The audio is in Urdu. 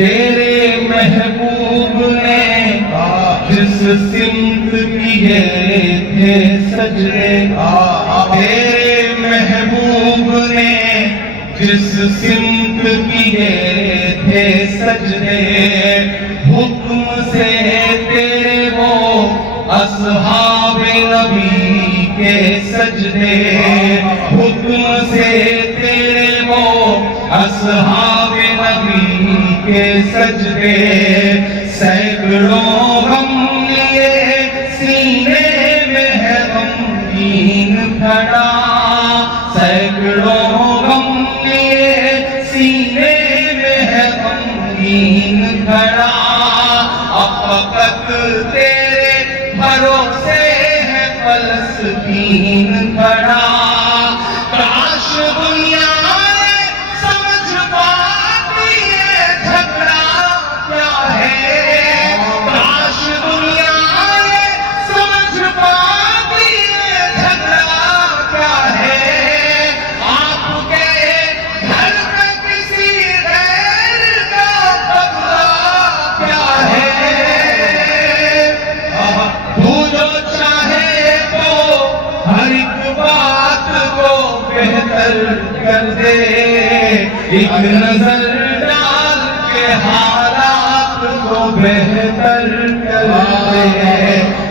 تیرے محبوب نے جس سمت کیے تھے سجدے، تیرے محبوب نے جس سمت کیے تھے سجدے، حکم سے تیرے وہ اصحاب نبی کے سجدے، حکم سے تیرے وہ اصحاب نبی کے سجدے، سینکڑوں غم لیے سینے میں ہے غمگین کھڑا، سینکڑوں غم لیے سینے میں ہے غمگین کھڑا، اب فقط تیرے بھروسے ہے فلسطین کھڑا، کاش دنیا سمجھ پاتی ہے جھگڑا کیا ہے، کاش دنیا سمجھ پاتی ہے جھگڑا کیا ہے، آپ کے گھر پہ کسی غیر کا قبضہ کیا ہے، تو جو چاہے تو ہر ایک بات کو بہتر کر دے، ایک نظر ڈال کے حالات کو بہتر کر دے۔